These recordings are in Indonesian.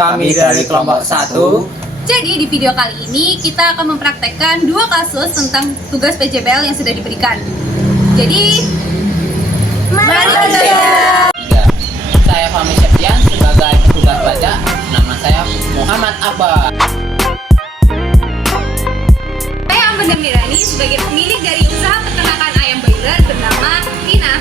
Kami dari kelompok 1. Jadi di video kali ini kita akan mempraktekkan 2 kasus tentang tugas PJBL yang sudah diberikan. Jadi, mari saja. Ya, saya Fahmi Septian sebagai petugas pajak. Nama saya Muhammad Abba. Saya Amber Damirani sebagai pemilik dari usaha peternakan ayam broiler bernama Tina.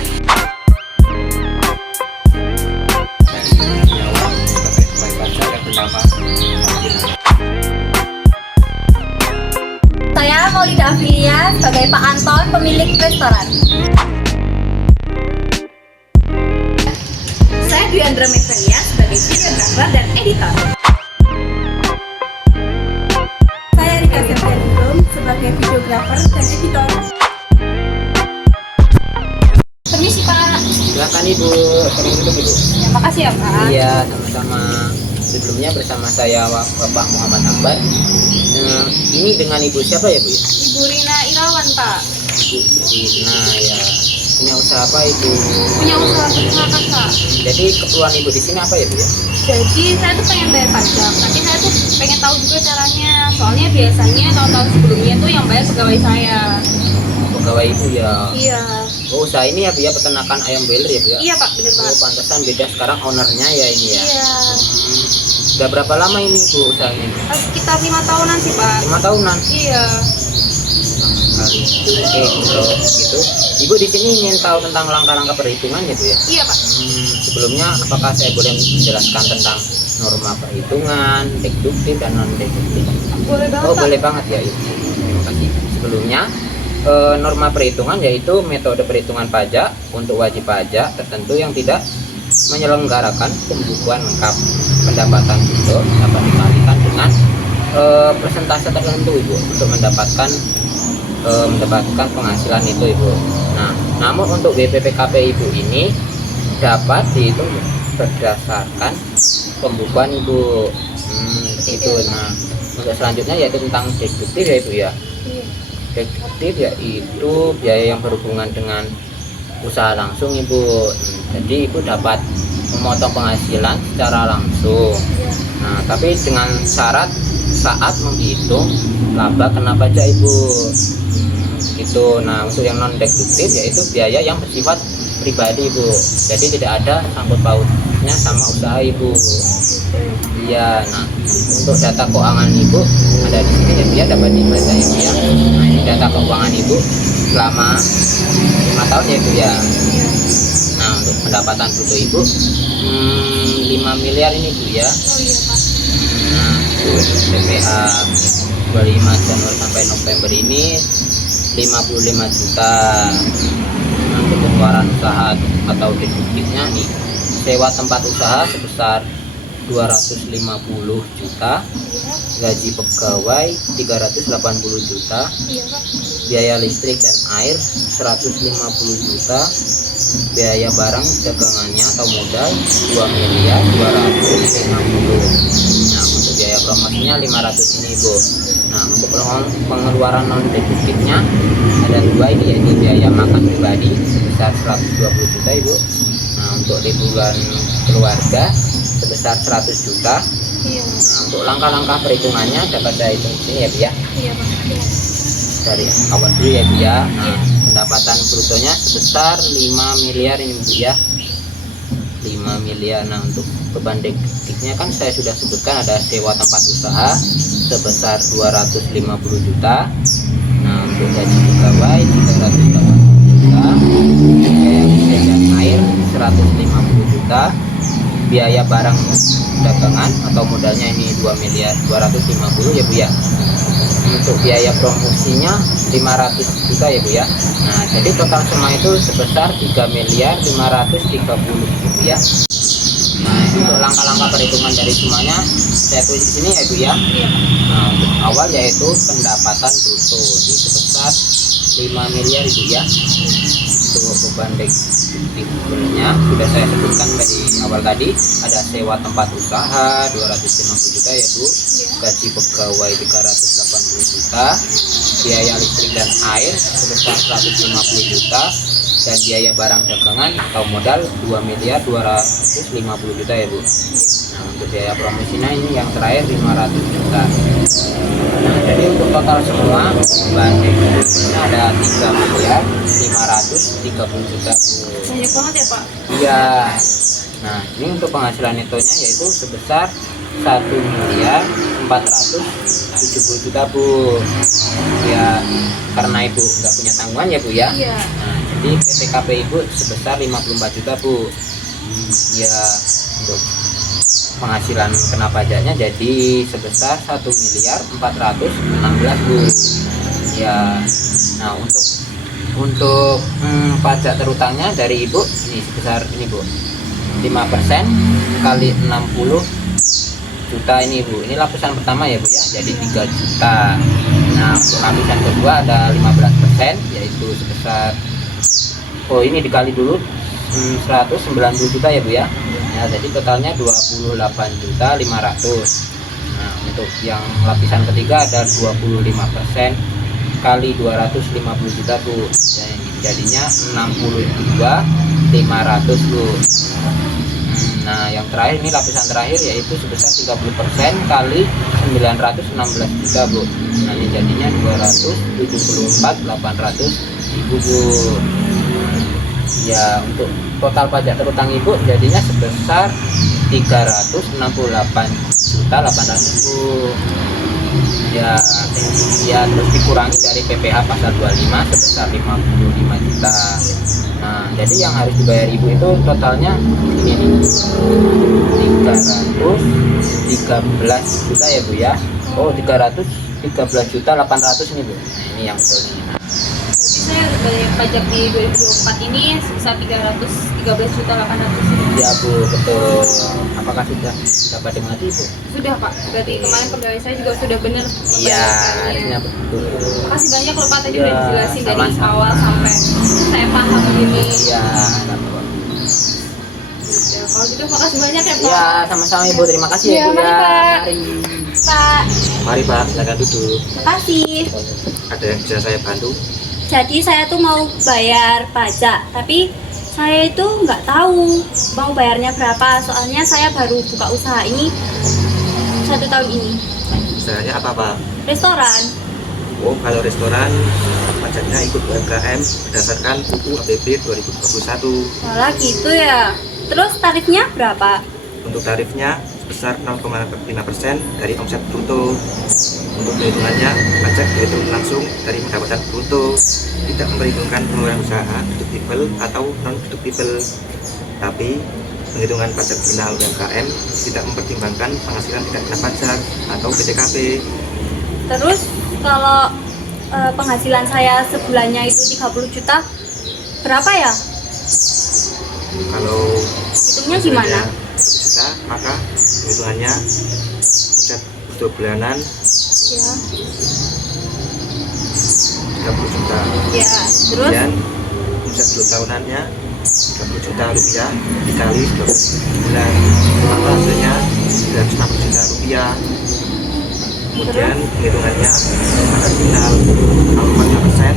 Saya Maulida Afilia sebagai Pak Anton, pemilik restoran. Saya Dwi Andra Mevria sebagai videographer dan editor. Saya Rika Septianingrum sebagai videographer dan editor. Permisi Pak. Silakan Ibu, sering duduk Ibu. Terima kasih ya Pak. Iya, sama-sama. Sebelumnya bersama saya Bapak Muhammad Akbar. Ini dengan Ibu siapa ya Bu? Ibu Rina Irawan Pak. Ibu Rina ya. Punya usaha apa Ibu? Punya usaha peternakan Pak. Jadi keperluan Ibu di sini apa ya Bu ya? Jadi saya tuh pengen bayar pajak, tapi saya tuh pengen tahu juga caranya. Soalnya biasanya tahun-tahun sebelumnya tuh yang bayar pegawai saya. Pegawai Ibu ya. Iya. Oh, usaha ini ya Bu ya, peternakan ayam broiler ya Bu ya? Iya Pak, bener Oh, banget. pantesan beda sekarang ownernya ya ini ya. Iya. Udah berapa lama ini Bu usahanya? Sekitar 5 tahunan sih Pak. 5 tahunan. Iya. Sekali. Oke, kalau gitu. Ibu di sini ingin tahu tentang langkah-langkah perhitungan ya Bu ya? Iya Pak. Sebelumnya apakah saya boleh menjelaskan tentang norma perhitungan, deduktif dan non deduktif? Boleh banget Oh, Pak. boleh banget ya Ibu. Terima kasih. Sebelumnya norma perhitungan yaitu metode perhitungan pajak untuk wajib pajak tertentu yang tidak menyelenggarakan pembukuan lengkap pendapatan bruto dapat dikalikan dengan persentase tertentu Ibu untuk mendapatkan penghasilan itu Ibu. Nah, namun untuk BPPKP Ibu ini dapat dihitung berdasarkan pembukuan Ibu. Itu. Nah, untuk selanjutnya yaitu tentang deduktif ya Ibu ya. Iya. Deduktif yaitu biaya yang berhubungan dengan usaha langsung Ibu. Jadi Ibu dapat memotong penghasilan secara langsung. Iya. Nah, tapi dengan syarat saat menghitung laba kena pajak Ibu. Itu. Nah, untuk yang non deduktif yaitu biaya yang bersifat pribadi Ibu. Jadi tidak ada sangkut pautnya sama usaha Ibu. Iya. Nah, untuk data keuangan Ibu ada di sini ya, dia dapat dibaca Ibu ya. Nah, ini data keuangan Ibu selama 5 tahun ya Ibu ya. Nah, untuk pendapatan bruto Ibu 5 miliar ini Bu ya. Oh iya Pak. Nah, PPH 25 Januari sampai November ini 55 juta. Nah, untuk pengeluaran usaha atau deduktifnya nih, sewa tempat usaha sebesar 250 juta, gaji pegawai 380 juta, Iya Pak. biaya listrik dan air 150 juta, biaya barang dagangannya atau modal 2 miliar 250. Nah, untuk biaya promosinya 500 ini Bu. Nah, untuk pengeluaran non deduktifnya ada 2 ini, yaitu biaya makan pribadi sebesar 120 juta Ibu. Nah, untuk liburan keluarga sebesar 100 juta. Iya. Nah, untuk langkah-langkah perhitungannya dapat saya hitung di sini ya Bu ya. Iya Pak. Iya. Dari awal dulu ya Bu ya. Nah, pendapatan brutonya sebesar 5 miliar ini Bu ya. 5 miliar. Nah, untuk beban deduktifnya kan saya sudah sebutkan ada sewa tempat usaha sebesar 250 juta. Nah, untuk gaji pegawai 380 juta, biaya listrik dan air 150 juta, biaya barang dagangan atau modalnya ini 2 miliar 250 ya Bu ya. Untuk biaya promosinya 500 juta ya Bu ya. Nah, jadi total semua itu sebesar 3 miliar 530 Bu ya. Nah, untuk langkah-langkah perhitungan dari semuanya saya tulis di sini ya Bu ya. Nah, untuk awal yaitu pendapatan bruto ini sebesar 5 miliar Bu ya. untuk beban deduktifnya sudah saya sebutkan dari awal tadi, ada sewa tempat usaha 250 juta ya Bu, gaji pegawai 380 juta, biaya listrik dan air sebesar 150 juta, dan biaya barang dagangan atau modal 2.250 juta ya Bu. Nah, untuk biaya promosinya ini yang terakhir 500 juta. Nah, jadi untuk total semua banding ini ada 3.530 juta Bu. Banyak banget ya Pak. Iya. Nah, ini untuk penghasilan netonya yaitu sebesar 1.470 juta Bu. Ya, karena Ibu nggak punya tanggungan ya Bu ya. Iya. Nah, jadi PTKP Ibu sebesar 54 juta Bu. Ya, untuk penghasilan kena pajaknya jadi sebesar 1.416 Bu. Ya. Nah, untuk pajak terutangnya dari Ibu ini sebesar ini Bu, 5% kali 60 juta ini Bu. Ini lapisan pertama ya Bu ya, jadi 3 juta. Nah, untuk lapisan kedua ada 15% yaitu sebesar, oh ini dikali dulu 190 juta ya Bu ya. Ya, jadi totalnya 28.500.000. Nah, untuk yang lapisan ketiga ada 25% kali 250 juta Bu. Jadinya 62.500 Bu. Nah, yang terakhir ini lapisan terakhir yaitu sebesar 30% kali 916 juta Bu. Nah, ini jadinya 274.800.000 Bu. Ya, untuk total pajak terutang Ibu jadinya sebesar 368.800.000 Bu. Ya, terus dikurangi dari PPh pasal 25 sebesar 55 juta. Nah, jadi yang harus dibayar Ibu itu totalnya ini nih, 313 juta ya Bu ya. Oh, 313.800.000 nih Bu. Nah, ini yang betul nih. Jadi saya bayar pajak di 2024 ini sebesar 313.800.000. Ya Bu, betul. Apakah sudah dapat dimengerti Bu? Sudah Pak, berarti kemarin pegawai saya juga sudah benar Iya, membayarkannya. harusnya betul. Makasih banyak loh Pak, tadi Iya, udah dijelasin dari sama-sama. awal sampai saya paham ini. Iya, Ya, kalau gitu makasih banyak ya Pak. ya, sama-sama Ibu. Terima kasih Iya, ya Bu mari, ya. Pak. Mari. Pak, Mari Pak, silakan duduk. makasih. Ada yang bisa saya bantu? Jadi saya tuh mau bayar pajak, tapi saya itu nggak tahu mau bayarnya berapa. Soalnya saya baru buka usaha ini 1 tahun ini, Usahanya apa Pak? restoran. Oh, kalau restoran pajaknya ikut UMKM berdasarkan UU APB 2021. Malah gitu ya. Terus tarifnya berapa? Untuk tarifnya sebesar 0,5% dari omset bruto. Untuk perhitungannya, pajak dihitung langsung dari pendapatan bruto, tidak memperhitungkan pengeluaran usaha deductible atau non deductible. Tapi penghitungan pajak final UMKM tidak mempertimbangkan penghasilan tidak kena pajak atau PTKP. Terus kalau penghasilan saya sebulannya itu 30 juta, berapa ya? Kalau Hitungnya gimana? 1 juta, maka perhitungannya omset bruto bulanan Ya, 30 juta. ya. Terus Kemudian omset bruto tahunannya 30 juta rupiah dikali 12 bulan, maka hasilnya 260 juta rupiah. Kemudian hitungannya pajak final 0,5%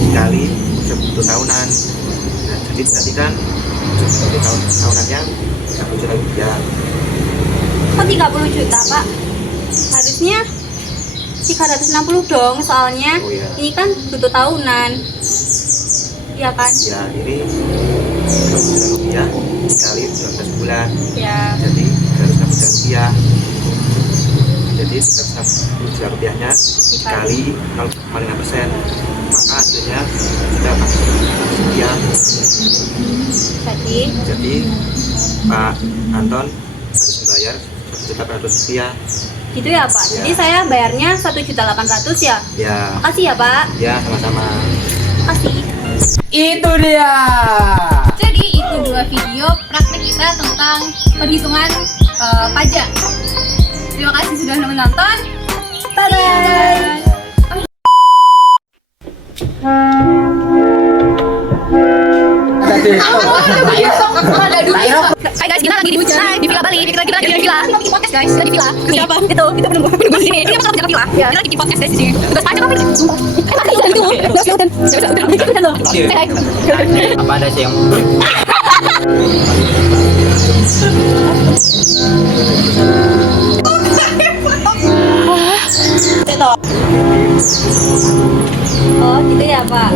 dikali omset bruto tahunan. Nah, jadi berarti kan omset bruto tahunannya 30 juta rupiah. kok 30 juta Pak? Harusnya 360 dong, soalnya Oh, iya. ini kan bruto tahunan. Iya kan? Ya, ini 30 juta rupiah dikali 12 bulan, Ya. jadi 360 juta rupiah. Jadi 360 juta rupiahnya dikali 0,5%, maka hasilnya sudah 40 juta rupiah. Jadi Pak Anton harus membayar 1.400.000 rupiah. Gitu ya Pak. Jadi Ya. saya bayarnya 1.800.000 ya. Ya, Makasih ya Pak. ya sama-sama. Makasih. Itu dia. Jadi itu 2 video praktek kita tentang perhitungan pajak. Terima kasih sudah menonton. Bye bye. Bye. Hai guys, kita lagi di Villa Bali. Kita lagi di Villa. Kita bikin podcast guys. Kita di Villa. Siapa? Itu penunggu di sini. Ini apa jaga Villa? Kita lagi bikin podcast guys di sini. Tugas pajak apa ini? Mati jangan itu. Udah udah. Hai. Apa ada sih yang Oh gitu ya Pak.